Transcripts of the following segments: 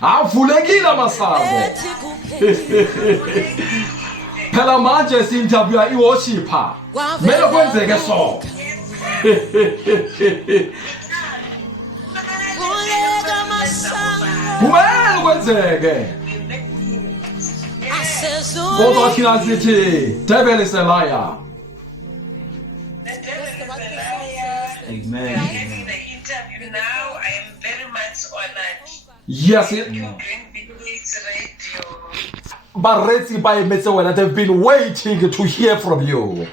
Avulekile amasango. Phela manje si-interviewa i-worshipper. Mele kwenzeke so. Kumele kwenzeke. Kodwa thina sithi devil is a liar. Amen. Having the interview now, I am very much honored. Yes, Thank you, GreenVillageRadio. Baretsi ba emetse wena, they've been waiting to hear from you.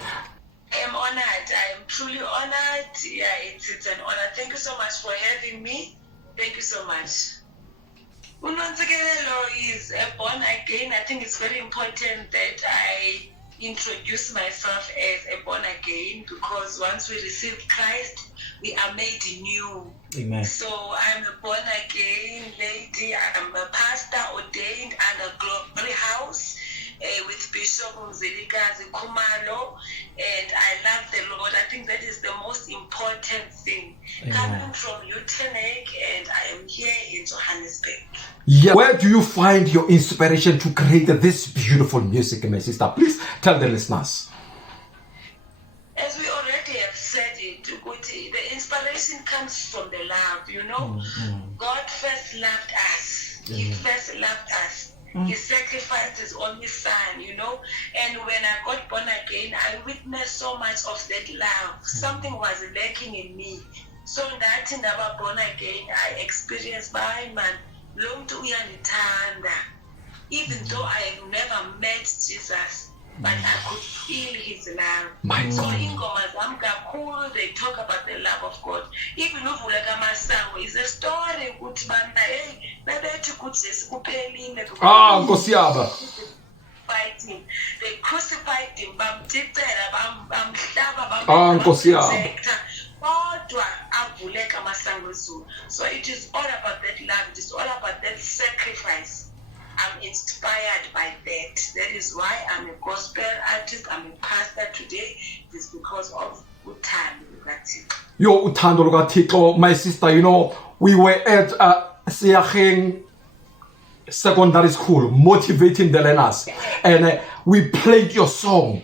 I am honored. I am truly honored. Yeah, it's an honor. Thank you so much for having me. Thank you so much. Nontsikelelo is born again. I think it's very important that I introduce myself as a born again, because once we receive Christ, we are made new. Amen. So I'm a born again lady. I'm a pastor ordained under Glory House with Bishop Nontsikelelo, and I love the Lord. I think that is the most important thing. Amen. Coming from Utenek, and I am here in Johannesburg. Yeah. Where do you find your inspiration to create this beautiful music, my sister? Please tell the listeners. As we already have said it, the inspiration comes from the love, you know. God first loved us. He first loved us. He sacrificed his only son, you know. And when I got born again, I witnessed so much of that love. Something was lacking in me. So that in our born again, I experienced by man, long to uyandithanda. Even though I have never met Jesus, but I could feel his love. So ingoma zam kakhulu, they talk about the love of God. Even uvuleka masango is a story ukuthi bana hey bebethi ukuthi sikuphelile Nkosi yaba. fighting. They crucified him, bamdicela, bamhlaba, Nkosi yaba. Kodwa avuleka masango ezulu. So it is all about that love. It is all about that sacrifice. I'm inspired by that. That is why I'm a gospel artist. I'm a pastor today. It is because of uthando lukaThixo. Yo, uthando lukaThixo, my sister, you know, we were at Siyageng Secondary School motivating the learners, and we played your song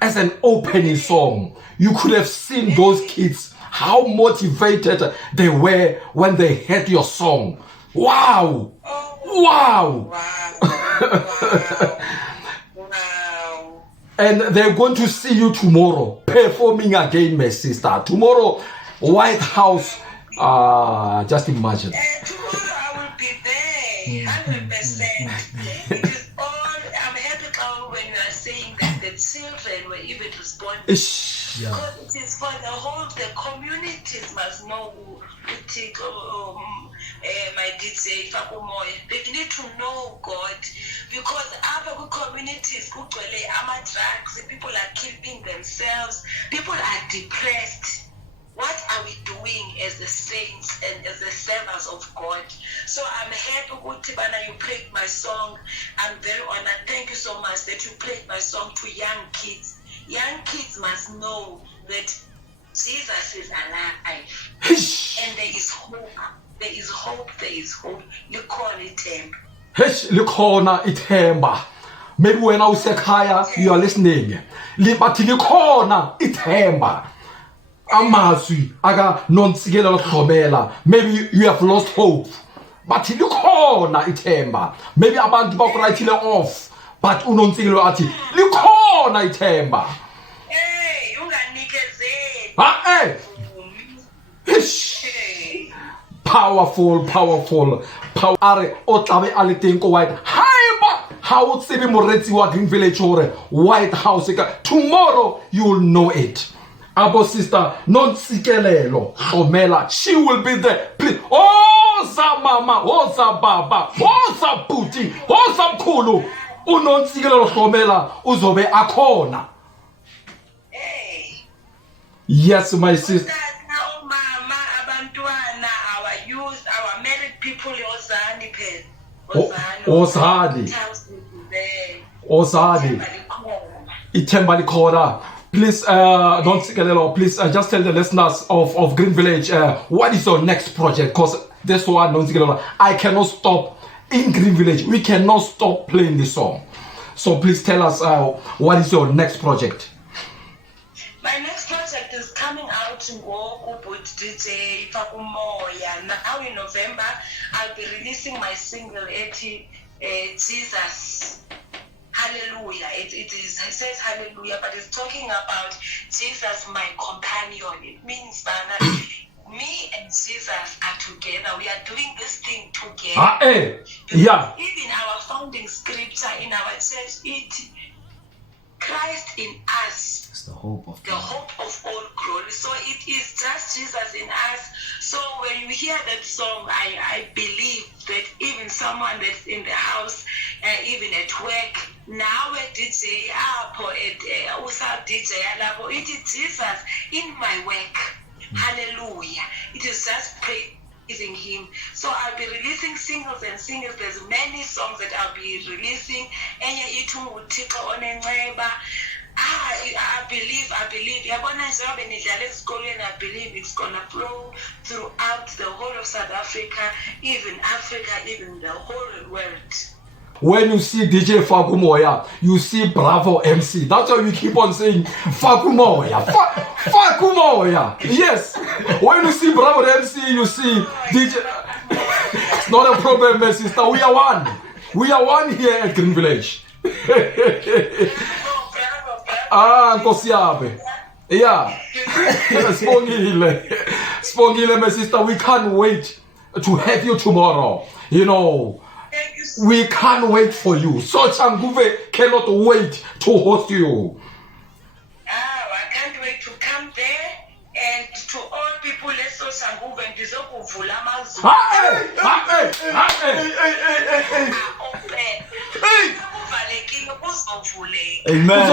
as an opening song. You could have seen those kids, how motivated they were when they heard your song. Wow! Wow! Wow. And they're going to see you tomorrow performing again, my sister. Tomorrow, White House. Just imagine. Tomorrow I will be there, 100%. It is all. I'm happy when you are saying that the children were even responding. Because it is for the whole, the communities must know who take my DJ Fakumoy. They need to know God, because other communities, drugs, people are killing themselves, people are depressed. What are we doing as the saints and as the servants of God? So I'm happy, Tibana, you played my song. I'm very honored. Thank you so much that you played my song to young kids. Young kids must know that Jesus is alive. And there is hope. There is hope. There is hope. Likhona ithemba. Likhona ithemba. Maybe when I was ekhaya, you are listening. Bathi likhona ithemba. Amazwi aka Nontsikelelo Hlomela. Maybe you have lost hope. Bathi likhona ithemba. Maybe abantu bakurayithile off. But uNontsikelelo athi likhona ithemba. Hey, unganikezeli. Hey. Powerful. Power. Are o tlabe a le teng ko White. Haeba ha o tsebe moretsi wa Green Village hore White House tomorrow you will know it. Abo sister Nontsikelelo Hlomela, she will be there. Please. Oh za mama, oh za baba, oh za buti, oh za mkhulu. uNontsikelelo Hlomela uzobe akhona. Hey. Yes, my sister. Mama, abantwana, our youth, our married people, Ozani phe. Ozani. Ithemba likhona. Please, Nontsikelelo, please just tell the listeners of Green Village what is your next project, because this one, Nontsikelelo, I cannot stop in Green Village, we cannot stop playing this song. So please tell us what is your next project? My next project is coming out in Ubud DJ Fakumoya. Now in November, I'll be releasing my single, Jesus. Hallelujah. It says hallelujah, but it's talking about Jesus, my companion. It means that me and Jesus are together. We are doing this thing together. Yeah. Even our founding scripture in our church, Christ in us. It's the hope of all glory. So it is just Jesus in us. So when you hear that song, I believe that even someone that's in the house, even at work, now a DJ, DJ, it is Jesus in my work. Hallelujah. It is just praising him. So I'll be releasing singles and singles. There's many songs that I'll be releasing. I believe. I believe it's gonna flow throughout the whole of South Africa, even Africa, even the whole world. When you see DJ Fakumoya, you see Bravo MC. That's why we keep on saying Fakumoya. Fakumoya. Yes. When you see Bravo MC, you see DJ. It's not a problem, my sister. We are one. We are one here at Green Village. Nkosi yami. Yeah. Spongile, my sister. We can't wait to have you tomorrow. You know. We can't wait for you. Soshanguve cannot wait to host you. I can't wait to come there, and to all people at Soshanguve and Dizokuvula Mazu. Amen.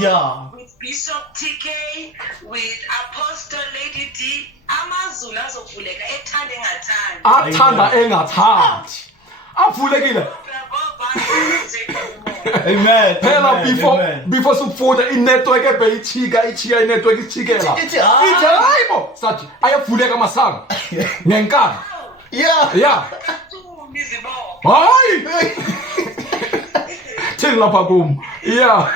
Yeah. With Bishop TK, with Apostle Lady D, Amazulu azovuleka ethanda engathandi. Athanda engathandi. Avulekile. Amen. Phela before sukufunda inetwork ebeyichika inetwork ichikela. Hayibo sathi ayavuleka masango. Ngenkani. Yeah. Hayi. Thini lapha kum. Yeah.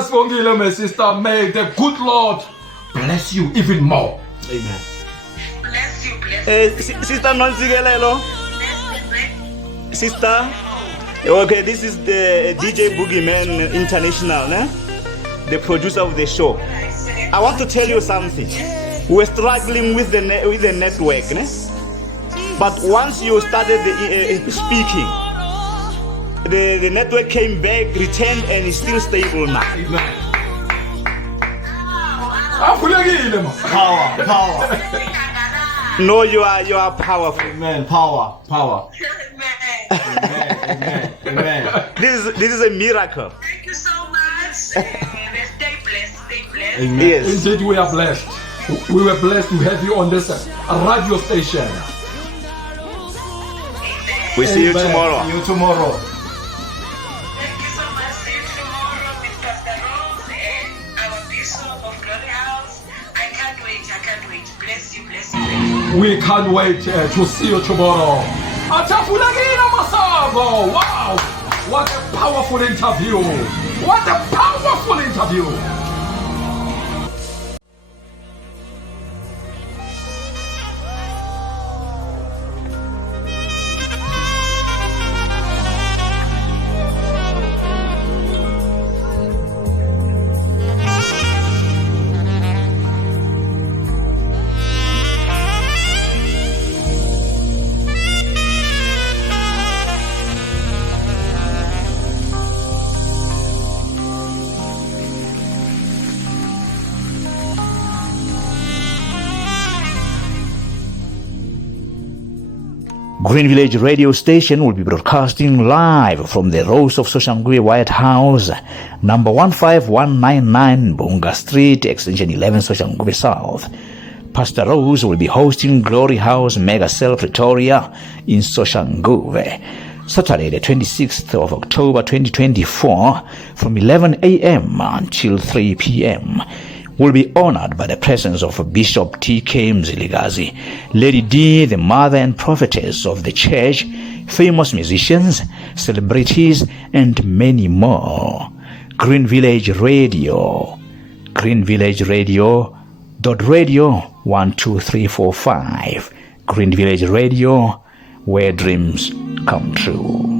Sibongile my sister, may the good Lord bless you even more. Amen. Bless you. Sister Nontsikelelo. Sister. Okay, this is the DJ Boogieman International, the producer of the show. I want to tell you something. We're struggling with the network, but once you started speaking, the network came back, returned, and is still stable now. Power. No, you are powerful. Amen. Power. Amen. This is a miracle. Thank you so much. Stay blessed. Amen. Yes. Indeed, we are blessed. We were blessed to have you on this radio station. We see you tomorrow. See you tomorrow. Thank you so much. See you tomorrow with Pastor Rose and our Bishop of Glory House. I can't wait. Bless you. We can't wait to see you tomorrow. Atafulagina Masago. Wow. What a powerful interview. Green Village Radio Station will be broadcasting live from the Rose of Soshanguve White House, number 15199 Bunga Street, extension 11 Soshanguve South. Pastor Rose will be hosting Glory House Mega Cell Pretoria in Soshanguve, Saturday the 26th of October 2024 from 11 a.m. until 3 p.m. will be honored by the presence of Bishop T.K. Mzilikazi, Lady D, the mother and prophetess of the church, famous musicians, celebrities, and many more. Green Village Radio. Green Village Radio. Radio 12345. Green Village Radio, where dreams come true.